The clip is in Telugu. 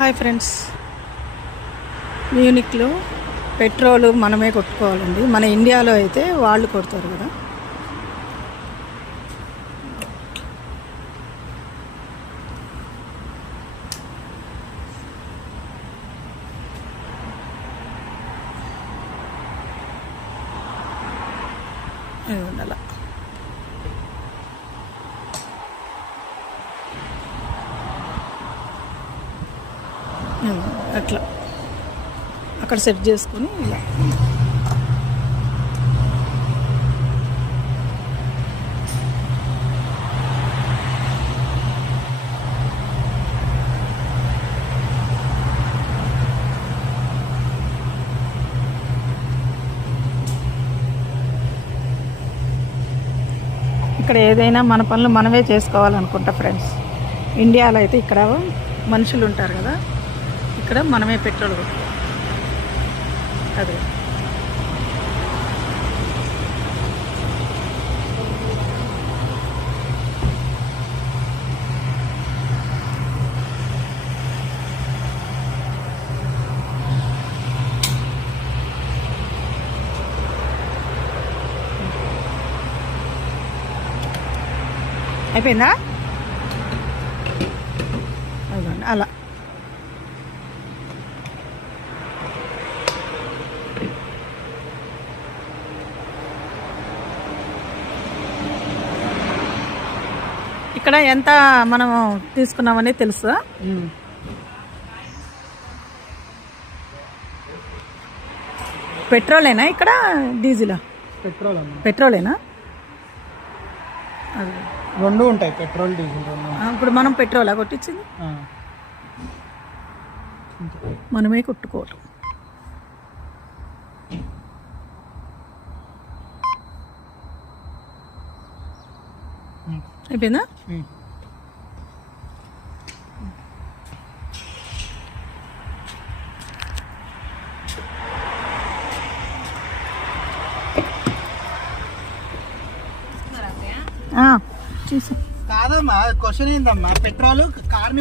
Hi friends. మ్యూనిక్లో పెట్రోలు మనమే కొట్టుకోవాలండి. మన ఇండియాలో అయితే వాళ్ళు కొడతారు కదా. అలా. అట్లా. అక్కడ సెట్ చేసుకుని ఇలా. ఇక్కడ ఏదైనా మన పనులు మనమే చేసుకోవాలనుకుంటా ఫ్రెండ్స్ ఇండియాలో అయితే ఇక్కడ మనుషులు ఉంటారు కదా. ఇక్కడ మనమే పెట్రోల్ అదే. అయిపోయిందా? అలా. ఇక్కడ ఎంత మనం తీసుకున్నామని తెలుసా? పెట్రోలేనా ఇక్కడ? డీజిలా? పెట్రోల్ పెట్రోలేనా? రెండు ఉంటాయి పెట్రోల్ డీజిల్ ఇప్పుడు మనం పెట్రోలా కొట్టించింది. మనమే కొట్టుకోవటం అయిపోయిందా? చూసా. కాదమ్మా క్వశ్చన్ ఏందమ్మా? Petrol car